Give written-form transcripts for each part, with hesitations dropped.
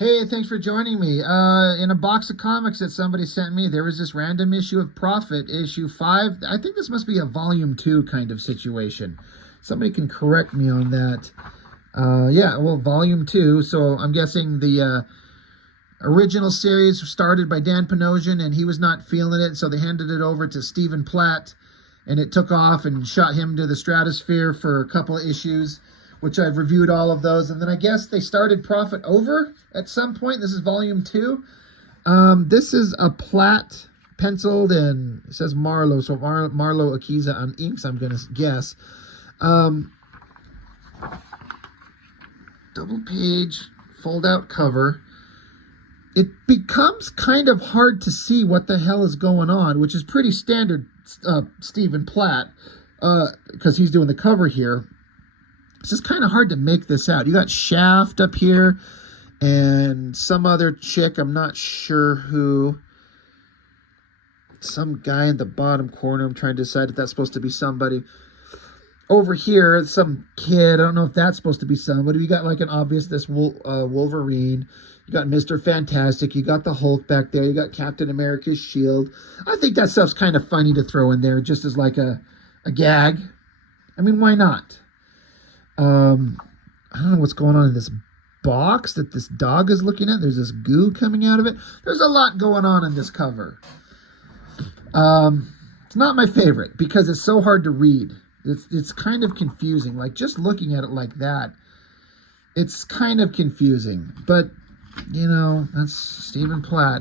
Hey, thanks for joining me. In a box of comics that somebody sent me, there was this random issue of Prophet, issue 5. I think this must be a volume 2 kind of situation. Somebody can correct me on that. Yeah, well, volume 2. So I'm guessing the original series started by Dan Panosian, and he was not feeling it, so they handed it over to Stephen Platt, and it took off and shot him to the stratosphere for a couple of issues, which I've reviewed all of those. And then I guess they started Prophet over at some point. This is volume 2. This is a Platt penciled, and it says Marlowe, so Marlowe Akiza on inks, I'm going to guess. Double page, fold out cover. It becomes kind of hard to see what the hell is going on, which is pretty standard Stephen Platt, because he's doing the cover here. It's just kind of hard to make this out. You got Shaft up here and some other chick, I'm not sure who. Some guy in the bottom corner. I'm trying to decide if that's supposed to be somebody. Over here, some kid. I don't know if that's supposed to be somebody. You got like an obvious Wolverine. You got Mr. Fantastic. You got the Hulk back there. You got Captain America's shield. I think that stuff's kind of funny to throw in there just as like a gag. I mean, why not? I don't know what's going on in this box that this dog is looking at. There's this goo coming out of it. There's a lot going on in this cover. It's not my favorite because it's so hard to read. It's kind of confusing. Like, just looking at it like that, it's kind of confusing. But, you know, that's Stephen Platt.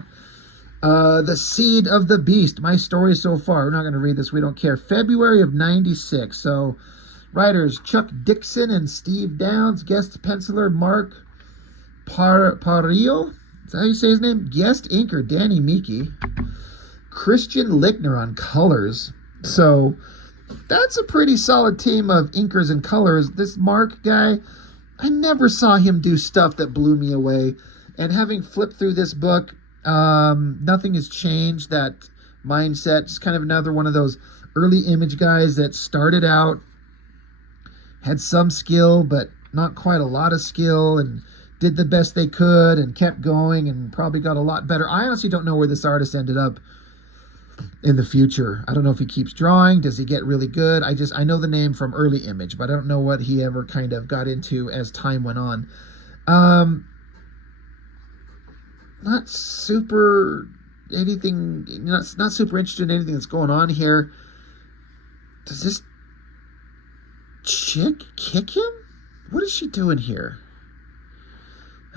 The Seed of the Beast, my story so far. We're not going to read this. We don't care. February of 96. So, writers Chuck Dixon and Steve Downs. Guest penciler Mark Parillo. Is that how you say his name? Guest inker Danny Meeke. Christian Lichtner on colors. So that's a pretty solid team of inkers and colors. This Mark guy, I never saw him do stuff that blew me away. And having flipped through this book, nothing has changed that mindset. It's kind of another one of those early Image guys that started out, had some skill, but not quite a lot of skill, and did the best they could and kept going and probably got a lot better. I honestly don't know where this artist ended up in the future. I don't know if he keeps drawing. Does he get really good? I know the name from early Image, but I don't know what he ever kind of got into as time went on. Not super anything, not super interested in anything that's going on here. Does this chick kick him? What is she doing here?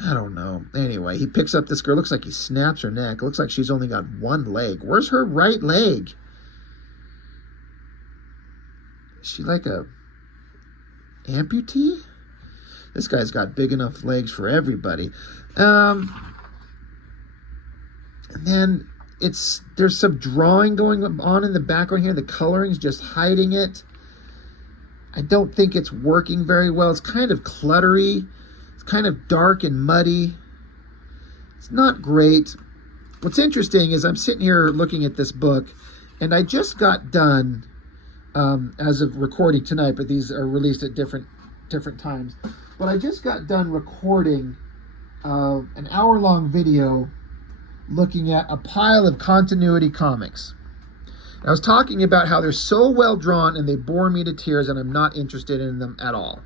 I don't know. Anyway, he picks up this girl. Looks like he snaps her neck. Looks like she's only got one leg. Where's her right leg? Is she like a amputee? This guy's got big enough legs for everybody. And then there's some drawing going on in the background here. The coloring's just hiding it. I don't think it's working very well. It's kind of cluttery. It's kind of dark and muddy. It's not great. What's interesting is I'm sitting here looking at this book, and I just got done, as of recording tonight, but these are released at different times. But I just got done recording an hour-long video looking at a pile of continuity comics. I was talking about how they're so well drawn and they bore me to tears and I'm not interested in them at all.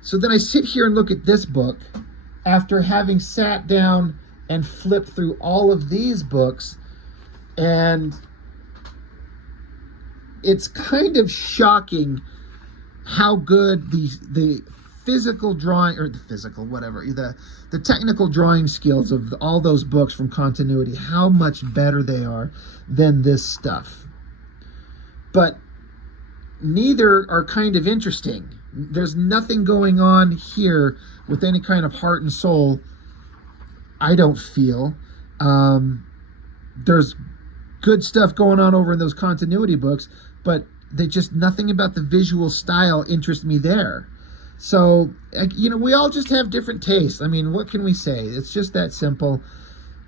So then I sit here and look at this book after having sat down and flipped through all of these books, and it's kind of shocking how good the physical drawing, or the physical, whatever, the technical drawing skills of all those books from continuity, how much better they are than this stuff. But neither are kind of interesting. There's nothing going on here with any kind of heart and soul, I don't feel. There's good stuff going on over in those continuity books, but nothing about the visual style interests me there. So, you know, we all just have different tastes. I mean, what can we say? It's just that simple.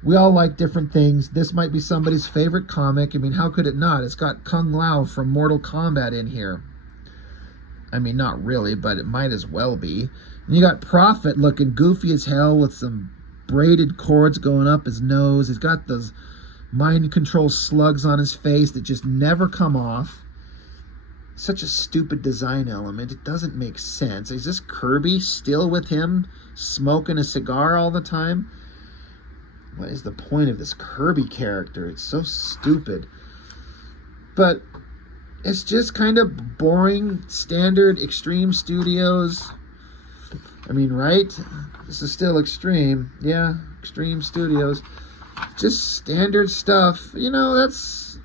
We all like different things. This might be somebody's favorite comic. I mean, how could it not? It's got Kung Lao from Mortal Kombat in here. I mean, not really, but it might as well be. And you got Prophet looking goofy as hell with some braided cords going up his nose. He's got those mind control slugs on his face that just never come off. Such a stupid design element. It doesn't make sense. Is this Kirby still with him smoking a cigar all the time? What is the point of this Kirby character? It's so stupid. But it's just kind of boring, standard Extreme Studios. I mean, right? This is still Extreme. Yeah, Extreme Studios. Just standard stuff. You know, that's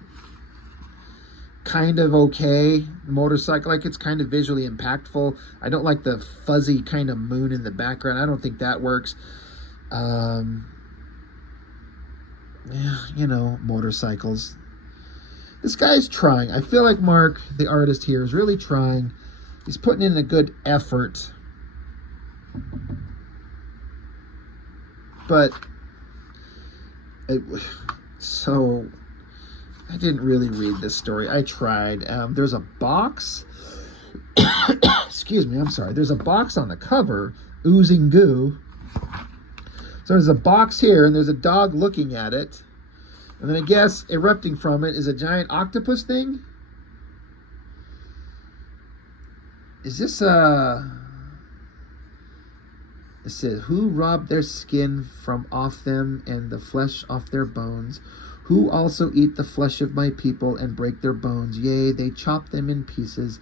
kind of okay. Motorcycle, like, it's kind of visually impactful. I don't like the fuzzy kind of moon in the background. I don't think that works. Yeah, you know, motorcycles. This guy's trying. I feel like Mark, the artist here, is really trying. He's putting in a good effort. But so I didn't really read this story. I tried. There's a box. Excuse me, I'm sorry. There's a box on the cover, oozing goo. So there's a box here, and there's a dog looking at it. And then I guess erupting from it is a giant octopus thing. Is this it says, who robbed their skin from off them and the flesh off their bones? Who also eat the flesh of my people and break their bones? Yea, they chop them in pieces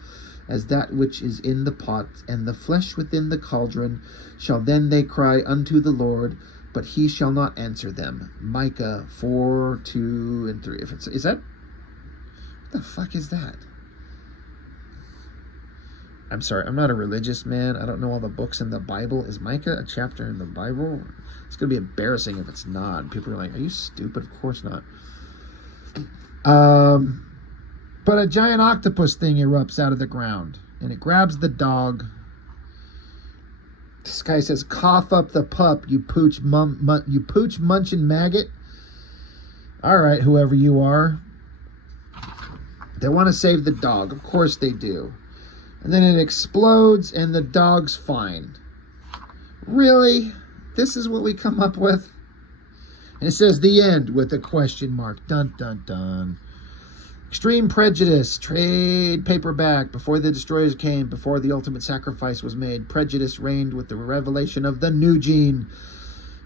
as that which is in the pot, and the flesh within the cauldron. Shall then they cry unto the Lord, but he shall not answer them. Micah 4, 2, and 3. Is that? What the fuck is that? I'm sorry, I'm not a religious man. I don't know all the books in the Bible. Is Micah a chapter in the Bible? It's going to be embarrassing if it's not. People are like, are you stupid? Of course not. But a giant octopus thing erupts out of the ground, and it grabs the dog. This guy says, cough up the pup, you pooch munching maggot. All right, whoever you are. They want to save the dog. Of course they do. And then it explodes, and the dog's fine. Really? This is what we come up with? And it says the end with a question mark. Dun, dun, dun. Extreme Prejudice, trade paperback. Before the Destroyers came, before the ultimate sacrifice was made, prejudice reigned with the revelation of the new gene,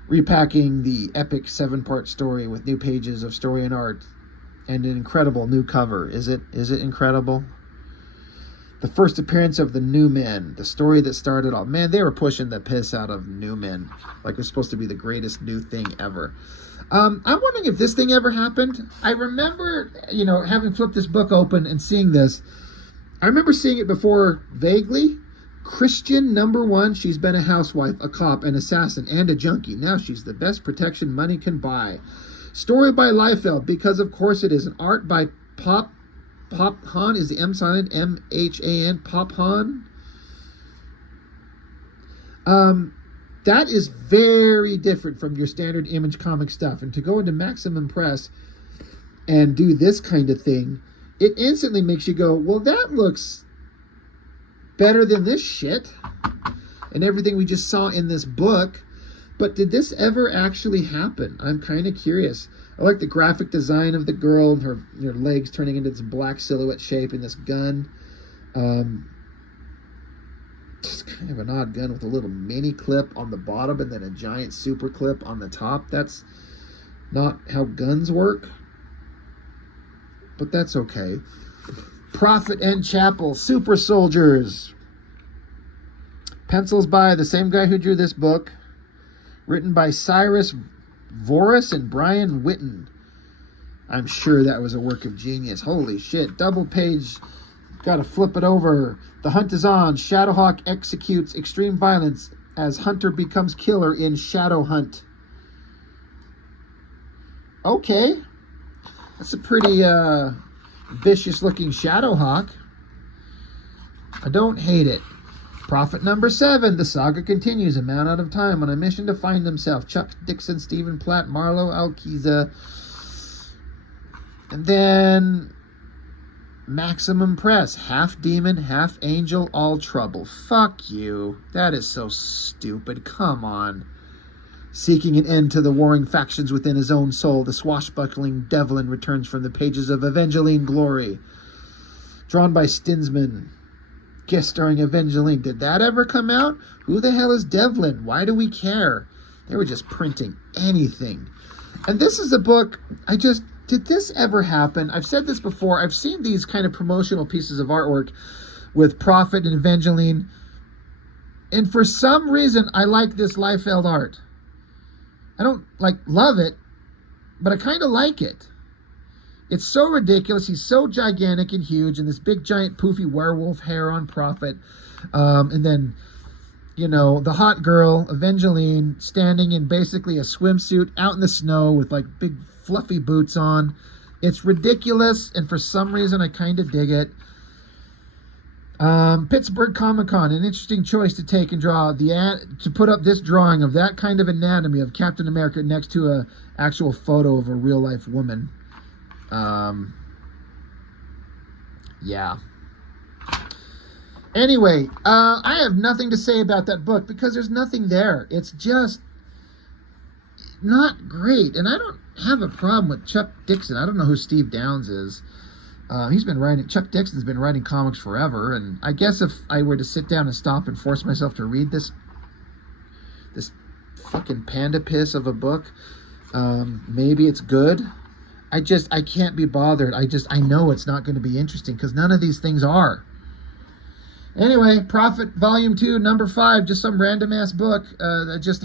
repacking the epic 7-part story with new pages of story and art and an incredible new cover. Is it incredible? The first appearance of the New Men, the story that started all. Man, they were pushing the piss out of New Men like it was supposed to be the greatest new thing ever. I'm wondering if this thing ever happened. I remember, having flipped this book open and seeing this. I remember seeing it before vaguely. Christian #1. She's been a housewife, a cop, an assassin, and a junkie. Now she's the best protection money can buy. Story by Liefeld, because of course it is. An art by Pop Han is the M silent, MHAN, Pop Han. That is very different from your standard Image comic stuff. And to go into Maximum Press and do this kind of thing, it instantly makes you go, well, that looks better than this shit and everything we just saw in this book. But did this ever actually happen? I'm kind of curious. I like the graphic design of the girl and her legs turning into this black silhouette shape and this gun. Just kind of an odd gun with a little mini clip on the bottom and then a giant super clip on the top. That's not how guns work, but that's okay. Prophet and Chapel, Super Soldiers. Pencils by the same guy who drew this book. Written by Cyrus Voris and Brian Witten. I'm sure that was a work of genius. Holy shit. Double page. Gotta flip it over. The hunt is on. Shadowhawk executes extreme violence as Hunter becomes killer in Shadow Hunt. Okay. That's a pretty vicious looking Shadowhawk. I don't hate it. Prophet #7. The saga continues. A man out of time on a mission to find himself. Chuck Dixon, Stephen Platt, Marlo Alquiza. And then Maximum Press, half demon, half angel, all trouble. Fuck you. That is so stupid. Come on. Seeking an end to the warring factions within his own soul, the swashbuckling Devlin returns from the pages of Evangeline Glory. Drawn by Stinsman. Guest starring Evangeline. Did that ever come out? Who the hell is Devlin? Why do we care? They were just printing anything. And this is a book, did this ever happen? I've said this before. I've seen these kind of promotional pieces of artwork with Prophet and Evangeline. And for some reason, I like this Liefeld art. I don't, love it, but I kind of like it. It's so ridiculous. He's so gigantic and huge, and this big, giant, poofy werewolf hair on Prophet. And then, the hot girl, Evangeline, standing in basically a swimsuit out in the snow with, big, fluffy boots on. It's ridiculous, and for some reason, I kind of dig it. Pittsburgh Comic-Con, an interesting choice to take and draw to put up this drawing of that kind of anatomy of Captain America next to a actual photo of a real-life woman. Yeah. Anyway, I have nothing to say about that book because there's nothing there. It's just not great. And I don't have a problem with Chuck Dixon. I don't know who Steve Downes is. Chuck Dixon's been writing comics forever. And I guess if I were to sit down and stop and force myself to read this fucking panda piss of a book, maybe it's good. I can't be bothered. I know it's not going to be interesting because none of these things are. Anyway, Prophet Volume 2, Number 5, just some random-ass book that just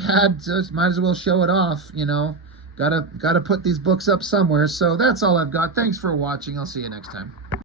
might as well show it off, Gotta put these books up somewhere. So that's all I've got. Thanks for watching. I'll see you next time.